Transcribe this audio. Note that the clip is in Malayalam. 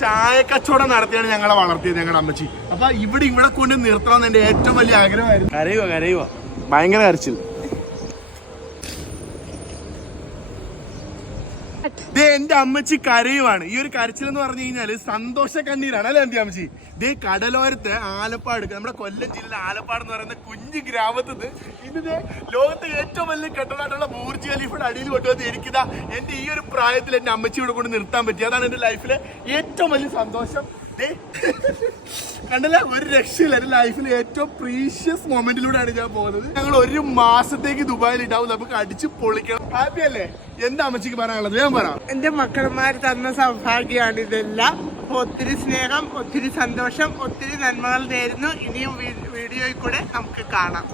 ചായ കച്ചവടം നടത്തിയാണ് ഞങ്ങളെ വളർത്തിയത് ഞങ്ങളുടെ അമ്മച്ചി. അപ്പൊ ഇവിടെ കൊണ്ട് നിർത്തണം എന്റെ ഏറ്റവും വലിയ ആഗ്രഹമായിരുന്നു. കരയുക ഭയങ്കര കരച്ചിൽ. എന്റെ അമ്മച്ചി കരയുവാണ്. ഈ ഒരു കരച്ചിൽ എന്ന് പറഞ്ഞു കഴിഞ്ഞാല് സന്തോഷ കണ്ണീരാണ് അല്ലെ എന്റെ അമ്മച്ചി. ഇതേ കടലോരത്ത് ആലപ്പാട്, നമ്മുടെ കൊല്ലം ജില്ലയിലെ ആലപ്പാട് എന്ന് പറയുന്ന കുഞ്ഞു ഗ്രാമത്തിൽ ഇത് ലോകത്തെ ഏറ്റവും വലിയ കെട്ടനായിട്ടുള്ള ബൂർജ് ഖലീഫയുടെ അടിയിൽ കൊണ്ടുവന്ന് എനിക്കിതാ എന്റെ ഈ ഒരു പ്രായത്തിൽ എന്റെ അമ്മച്ചിയോട് കൊണ്ട് നിർത്താൻ പറ്റി. അതാണ് എന്റെ ലൈഫിലെ ഏറ്റവും വലിയ സന്തോഷം. കണ്ടല്ല, ഒരു രക്ഷയില്ല. എന്റെ ലൈഫിലെ ഏറ്റവും പ്രീഷ്യസ് മൊമെന്റിലൂടെയാണ് ഞാൻ പോകുന്നത്. ഞങ്ങൾ 1 മാസത്തേക്ക് ദുബായിൽ ഉണ്ടാവും. നമുക്ക് അടിച്ച് പൊളിക്കണം. ഹാപ്പി അല്ലേ? എന്താ അമ്മച്ചിക്ക് പറയാനുള്ളത്? ഞാൻ പറയാം. എന്റെ മക്കളന്മാർ തന്ന സൗഭാഗ്യമാണ് ഇതെല്ലാം. ഒത്തിരി സ്നേഹം, ഒത്തിരി സന്തോഷം, ഒത്തിരി നന്മകൾ നേരുന്നു. ഇനിയും വീഡിയോയിൽ കൂടെ നമുക്ക് കാണാം.